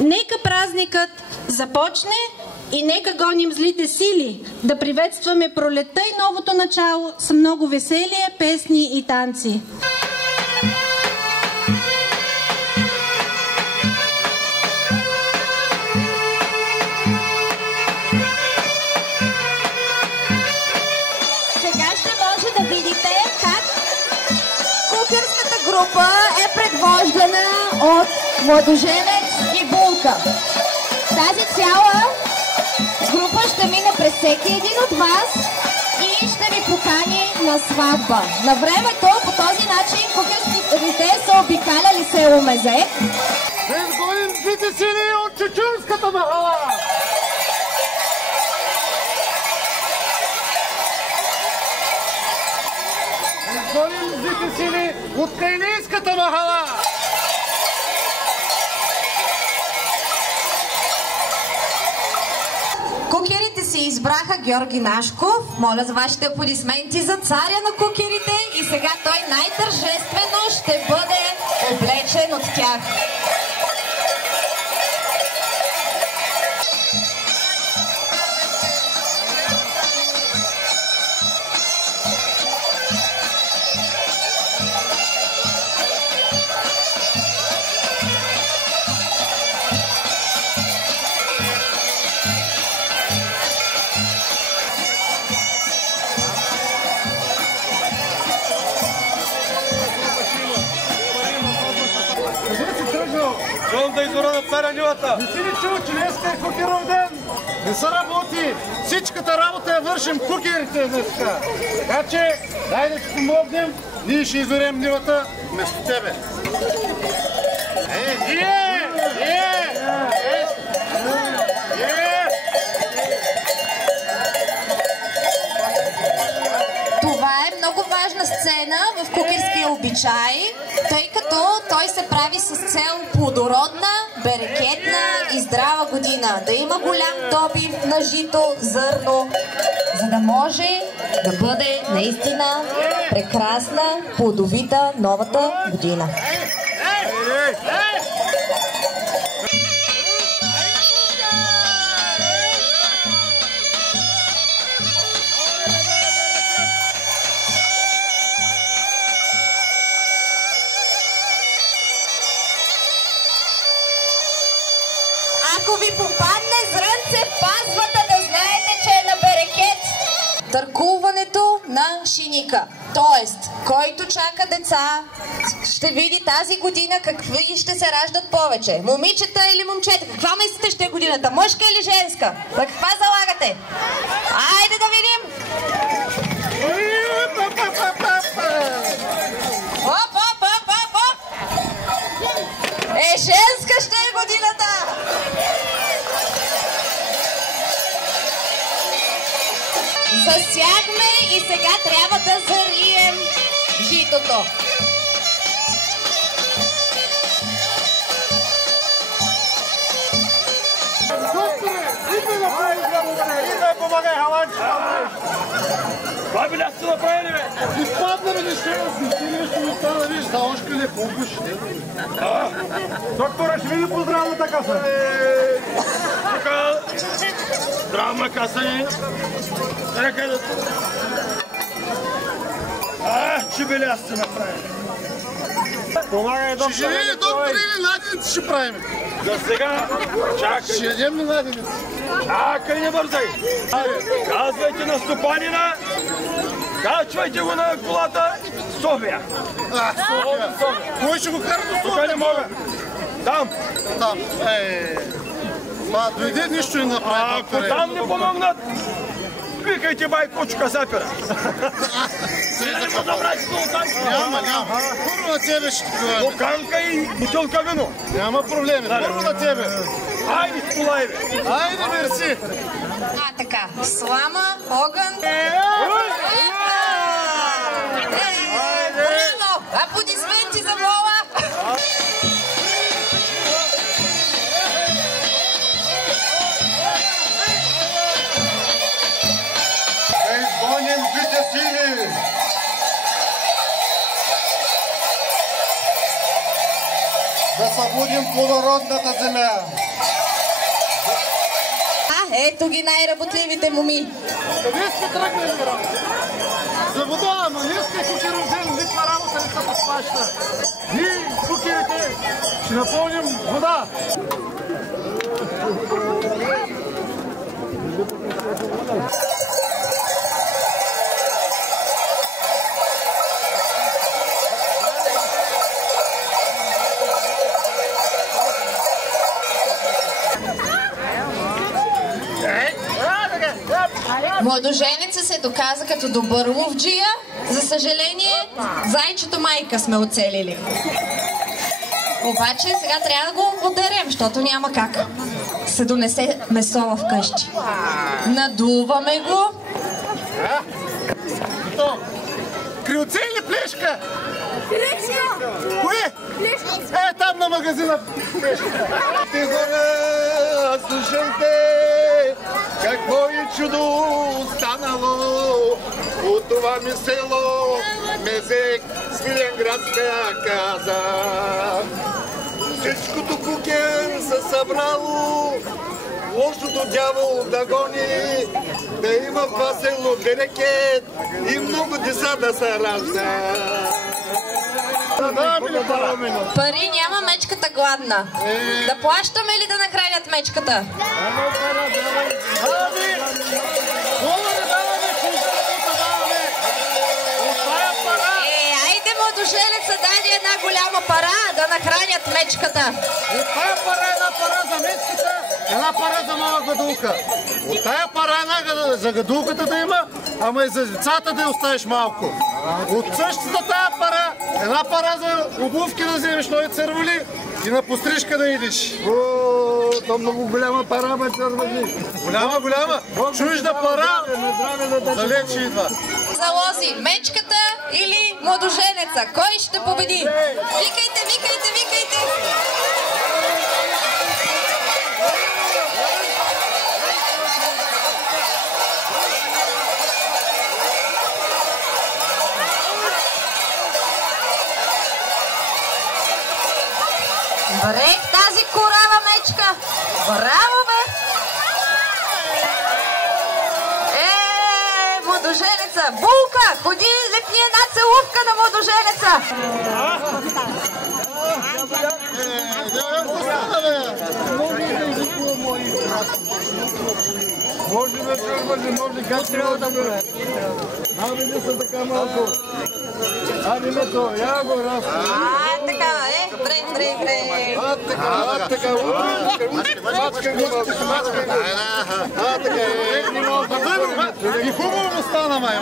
Нека празникът започне и нека гоним злите сили, да приветстваме пролетта и новото начало с много веселие, песни и танци. Сега ще може да видите как кухарската група е предвождана от Младоженец и Булка. Тази цяла група ще мине през всеки един от вас и ще ви покани на сватба. На времето по този начин кухарските са обикаляли село Мезе. Да изгоним злите сили от чечунската махала! Да изгоним злите сили от кайлийската махала! Кукерите си избраха Георги Нашков. Моля за вашите аплодисменти за царя на кукерите. И сега той най-тържествено ще бъде облечен от тях. Чувам да изора на царя нивата. Не си ли чул, че днеска е кукеров ден? Не се работи. Всичката работа я вършим кукерите днеска. Така че, дай да ти помогнем, ние ще изорем нивата вместо тебе. Това е много важна сцена в кукерския обичай, тъй като той се прави с цел плодородна, берекетна и здрава година. Да има голям добив на жито, зърно, за да може да бъде наистина прекрасна, плодовита новата година. Ако ви попадне зрънце в пазвата, да знаете, че е на берекет. Търкулването на шиника. Тоест, който чака деца, ще види тази година какви ще се раждат повече. Момичета или момчета? Каква мислите ще е годината? Мъжка или женска? За каква залагате? Айде да видим! Оп, оп, оп, оп, оп! Женска ще е годината! Засягме и сега трябва да зарием житото. Идвай, помагай, халанче! Това би лясто направили, бе! Изпадна ми нещо, нещо ми стана, виж, за още не помпуш. Доктора, ще види по здравната каса. Тук здравна каса ни. Нека да... че би лясто направили. Помагай, доктора. Ще живее доктор или наденици ще правим? За сега, чакай. Ще ядем ли наденици? Чакай, не бързай. Казвайте на стопанина, качвайте го на колата София. София. Кой ще го кара до София? Тук не мога. Там. Там. Дойде нищо и направи, докторе. Ако там не помогнат, викайте байкочка запера. Не го забрати с луканка. Няма. Първо на тебе ще ти говорим. Луканка и бутилка вино. Няма проблеми. Първо на тебе. Айде, сполай, бе. Айде, мерси. Така, слама, огън. Браво! Аплодисменти за Вола! Да изгоним злите сили! Да събудим освободим плодородната земя. Ето ги най-работливите моми. Къде сте тръгнали, бе? За вода, ама не сте кукероден, никаква работа не се подплаща. Ние, кукерите, ще напълним вода. Младоженецът се доказа като добър ловджия. За съжаление, зайчето майка сме оцелили. Обаче сега трябва да го ударем, защото няма как се донесе месо вкъщи. Надуваме го. Крилце или плешка? Плешка! Кое? Плешка! Там на магазина плешка. Ти хора, слушайте, какво е чудо станало от това ми село, Мезек, Свиленградска каза. Всичкото куке се събрало, лошото дявол да гони, да има в това село берекет и много деца да се ражда. Пари няма, мечката гладна. Да плащаме ли да нахранят мечката? Айде, младоженеца, дай една голяма пара да нахранят мечката. От тая пара една пара за мечката, една пара за мала гадулка. От тая пара една за гадулката да има, ама и за децата да я оставиш малко. От същата тая пара, една пара за обувки да вземеш нови цървали и на пострижка да идиш. То много голяма пара, бе, цървали. Голяма. Чужда пара, далече идва. Залози, мечката или младоженеца? Кой ще победи? Викайте, викайте, викайте! Брех тази корава мечка! Браво, бе! Младоженеца! Булка! Ходи, лепни една целувка на младоженеца! Може, как трябва да бъде? Абе, не са така малко. Абе, не то, я го разпо. Така, бре. Така, мачка го малко. Така, и хубаво му стана, май.